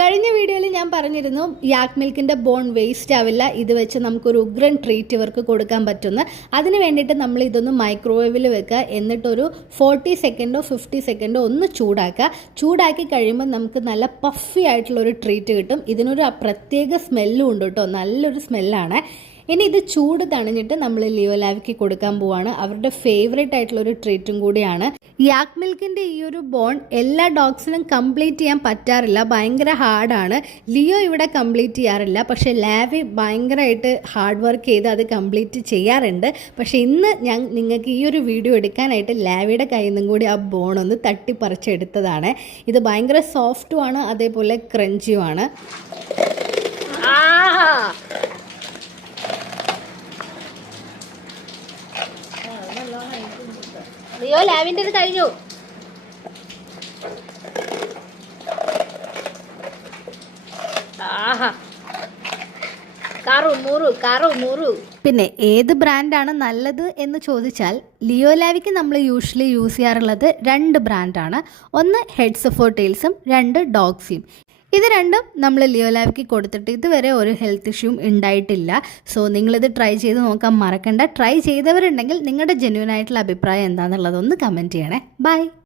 കഴിഞ്ഞ വീഡിയോയിൽ ഞാൻ പറഞ്ഞിരുന്നു യാക് മിൽക്കിന്റെ ബോൺ വേസ്റ്റ് ആവില്ല, ഇത് വെച്ച് നമുക്കൊരു ഉഗ്രൻ ട്രീറ്റ് ഇവർക്ക് കൊടുക്കാൻ പറ്റുന്ന. അതിന് വേണ്ടിയിട്ട് നമ്മൾ ഇതൊന്ന് മൈക്രോവേവിൽ വെക്കുക, എന്നിട്ടൊരു 40 സെക്കൻഡോ 50 സെക്കൻഡോ ഒന്ന് ചൂടാക്കി കഴിയുമ്പോൾ നമുക്ക് നല്ല പഫി ആയിട്ടുള്ളൊരു ട്രീറ്റ് കിട്ടും. ഇതിനൊരു പ്രത്യേക സ്മെല്ലും ഉണ്ട് കേട്ടോ, നല്ലൊരു സ്മെല്ലാണ്. ഇനി ഇത് ചൂട് തണിഞ്ഞിട്ട് നമ്മൾ ലിയോ ലാവിക്ക് കൊടുക്കാൻ പോവാണ്. അവരുടെ ഫേവറേറ്റ് ആയിട്ടുള്ളൊരു ട്രീറ്റും കൂടിയാണ്. യാക് മിൽക്കിൻ്റെ ഈ ഒരു ബോൺ എല്ലാ ഡോഗ്സിനും കംപ്ലീറ്റ് ചെയ്യാൻ പറ്റാറില്ല, ഭയങ്കര ഹാർഡാണ്. ലിയോ ഇവിടെ കംപ്ലീറ്റ് ചെയ്യാറില്ല, പക്ഷേ ലാവി ഭയങ്കരമായിട്ട് ഹാർഡ് വർക്ക് ചെയ്ത് അത് കംപ്ലീറ്റ് ചെയ്യാറുണ്ട്. പക്ഷേ ഇന്ന് ഞാൻ നിങ്ങൾക്ക് ഈ ഒരു വീഡിയോ എടുക്കാനായിട്ട് ലാവിയുടെ കയ്യിൽ നിന്നും കൂടി ആ ബോൺ ഒന്ന് തട്ടിപ്പറിച്ചെടുത്തതാണ്. ഇത് ഭയങ്കര സോഫ്റ്റുമാണ്, അതേപോലെ ക്രഞ്ചിയുമാണ്. ലിയോ ലാവിൻ്റെ ഇത് കഴിഞ്ഞു. പിന്നെ ഏത് ബ്രാൻഡാണ് നല്ലത് എന്ന് ചോദിച്ചാൽ ലിയോ ലാവിക്ക് നമ്മൾ യൂഷ്വലി യൂസ് ചെയ്യാറുള്ളത് 2 ബ്രാൻഡാണ്. ഒന്ന് ഹെഡ്സ് ഫോർ ടെയിൽസും 2 ഡോഗ്സിയും. ഇത് രണ്ടും നമ്മൾ ലിയോ ലാവിക്ക് കൊടുത്തിട്ട് ഇതുവരെ ഒരു ഹെൽത്ത് ഇഷ്യൂവും ഉണ്ടായിട്ടില്ല. സോ നിങ്ങളിത് ട്രൈ ചെയ്ത് നോക്കാൻ മറക്കണ്ട. ട്രൈ ചെയ്തവരുണ്ടെങ്കിൽ നിങ്ങളുടെ ജെന്യൂൻ ആയിട്ടുള്ള അഭിപ്രായം എന്താണെന്നുള്ളതൊന്ന് കമൻറ്റ് ചെയ്യണേ. ബൈ.